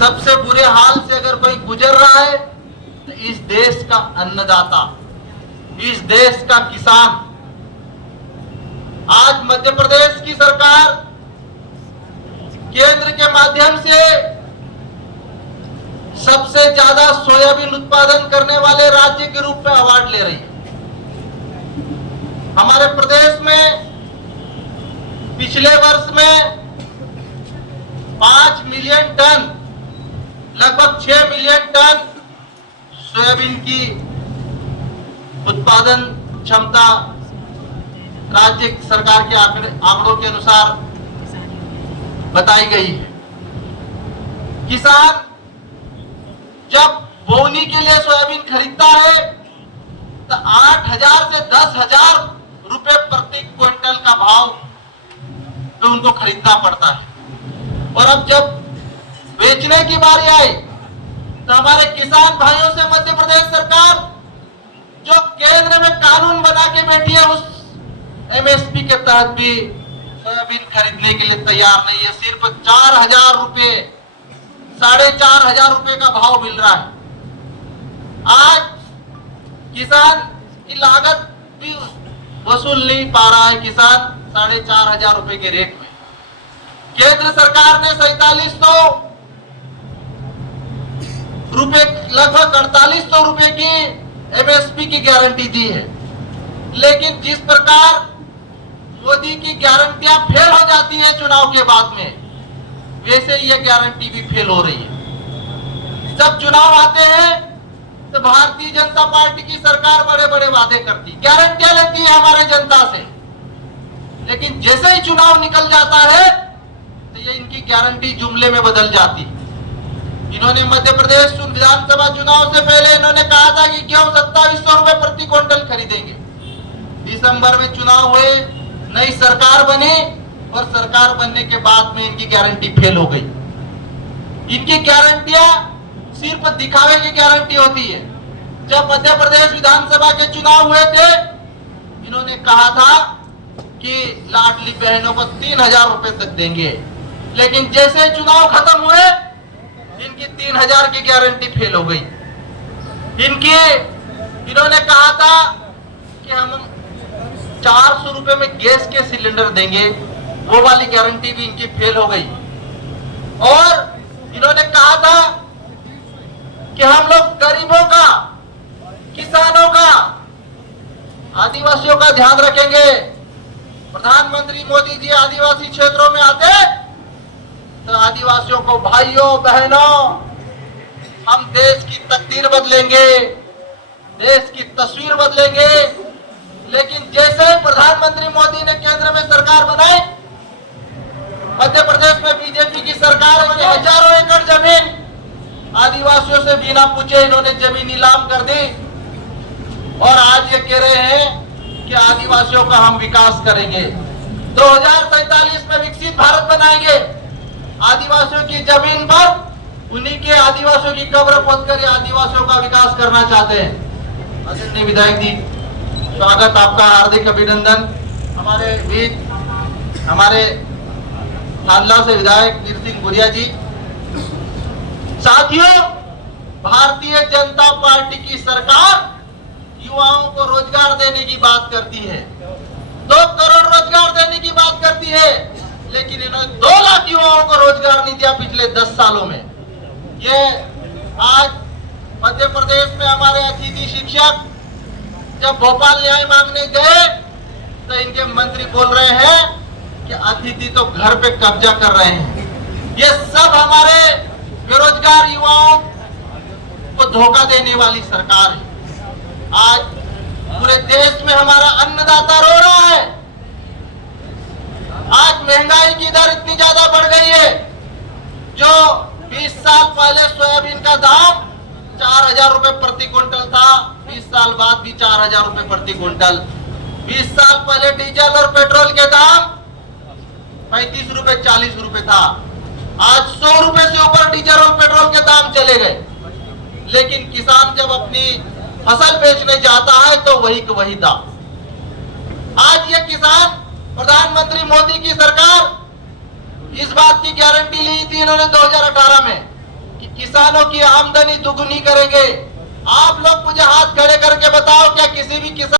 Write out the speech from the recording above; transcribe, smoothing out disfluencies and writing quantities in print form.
सबसे बुरे हाल से अगर कोई गुजर रहा है तो इस देश का अन्नदाता, इस देश का किसान। आज मध्य प्रदेश की सरकार केंद्र के माध्यम से सबसे ज्यादा सोयाबीन उत्पादन करने वाले राज्य के रूप में अवार्ड ले रही है। हमारे प्रदेश में पिछले वर्ष में 5 मिलियन टन, लगभग 6 मिलियन टन सोयाबीन की उत्पादन क्षमता राज्य सरकार के आंकड़ों के अनुसार बताई गई है। किसान जब बोनी के लिए सोयाबीन खरीदता है तो 8,000 से 10,000 रुपए प्रति क्विंटल का भाव पे उनको खरीदना पड़ता है। और अब जब बेचने की बारी आई तो हमारे किसान भाइयों से मध्य प्रदेश सरकार जो केंद्र में कानून बना के बैठी है उस एमएसपी के तहत भी सोयाबीन खरीदने के लिए तैयार नहीं है। सिर्फ 4,000 रुपए, 4,500 रुपए का भाव मिल रहा है। आज किसान की लागत भी वसूल नहीं पा रहा है। किसान 4,500 रुपए के रेट में, केंद्र सरकार ने 4,700 रुपए, लगभग 4,800 रुपए की एमएसपी की गारंटी दी है। लेकिन जिस प्रकार मोदी की गारंटियां फेल हो जाती है चुनाव के बाद में, वैसे ये गारंटी भी फेल हो रही है। जब चुनाव आते हैं तो भारतीय जनता पार्टी की सरकार बड़े बड़े वादे करती, गारंटियां लेती है हमारे जनता से, लेकिन जैसे ही चुनाव निकल जाता है तो ये इनकी गारंटी जुमले में बदल जाती। इन्होंने मध्य प्रदेश विधानसभा चुनाव से पहले इन्होंने कहा था कि गेहूं 2700 रुपए प्रति क्विंटल खरीदेंगे। दिसंबर में चुनाव हुए, नई सरकार बनी और सरकार बनने के बाद में इनकी गारंटी फेल हो गई। इनकी गारंटियां सिर्फ दिखावे की गारंटी होती है। जब मध्य प्रदेश विधानसभा के चुनाव हुए थे, इन्होंने कहा था कि लाडली बहनों को 3,000 रुपए तक देंगे, लेकिन जैसे चुनाव खत्म हुए इनकी 3,000 की गारंटी फेल हो गई। इन्होंने कहा था कि हम 400 रुपए में गैस के सिलेंडर देंगे, वो वाली गारंटी भी इनकी फेल हो गई। और इन्होंने कहा था कि हम लोग गरीबों का, किसानों का, आदिवासियों का ध्यान रखेंगे। प्रधानमंत्री मोदी जी आदिवासी क्षेत्रों में आते तो आदिवासियों को भाइयों बहनों, हम देश की तकदीर बदलेंगे, देश की तस्वीर बदलेंगे। लेकिन जैसे प्रधानमंत्री मोदी ने केंद्र में सरकार बनाई, मध्य प्रदेश में बीजेपी की सरकार है, हजारों एकड़ जमीन आदिवासियों से बिना पूछे इन्होंने जमीन नीलाम कर दी और आज ये कह रहे हैं कि आदिवासियों का हम विकास करेंगे, 2047 में विकसित भारत बनाएंगे। आदिवासियों की जमीन पर उन्हीं के आदिवासियों की कब्र खोदकर आदिवासियों का विकास करना चाहते हैं। आदरणीय विधायक जी, स्वागत आपका, हार्दिक अभिनंदन। हमारे बीच हमारे हांडला से विधायक वीर सिंह भूरिया जी। साथियों, भारतीय जनता पार्टी की सरकार युवाओं को रोजगार देने की बात करती है, 2 करोड़ रोजगार देने की बात करती है, लेकिन इन्होंने 2 लाख युवाओं को रोजगार नहीं दिया पिछले 10 सालों में। ये आज मध्य प्रदेश में हमारे अतिथि शिक्षक जब भोपाल न्याय मांगने गए तो इनके मंत्री बोल रहे हैं कि अतिथि तो घर पे कब्जा कर रहे हैं। ये सब हमारे बेरोजगार युवाओं को धोखा देने वाली सरकार है। आज पूरे देश में हमारा अन्नदाता रो रहा है। आज महंगाई की दर इतनी ज्यादा बढ़ गई है, जो 20 साल पहले सोयाबीन का दाम 4,000 रुपए प्रति क्विंटल था, 20 साल बाद भी 4,000 रुपए प्रति क्विंटल। 20 साल पहले डीजल और पेट्रोल के दाम 35 रुपए 40 रुपए था, आज 100 रुपए से ऊपर डीजल और पेट्रोल के दाम चले गए। लेकिन किसान जब अपनी फसल बेचने जाता है तो वही का वही दाम। आज ये किसान, प्रधानमंत्री मोदी की सरकार इस बात की गारंटी ली थी इन्होंने 2018 में किसानों की आमदनी दुगुनी करेंगे। आप लोग मुझे हाथ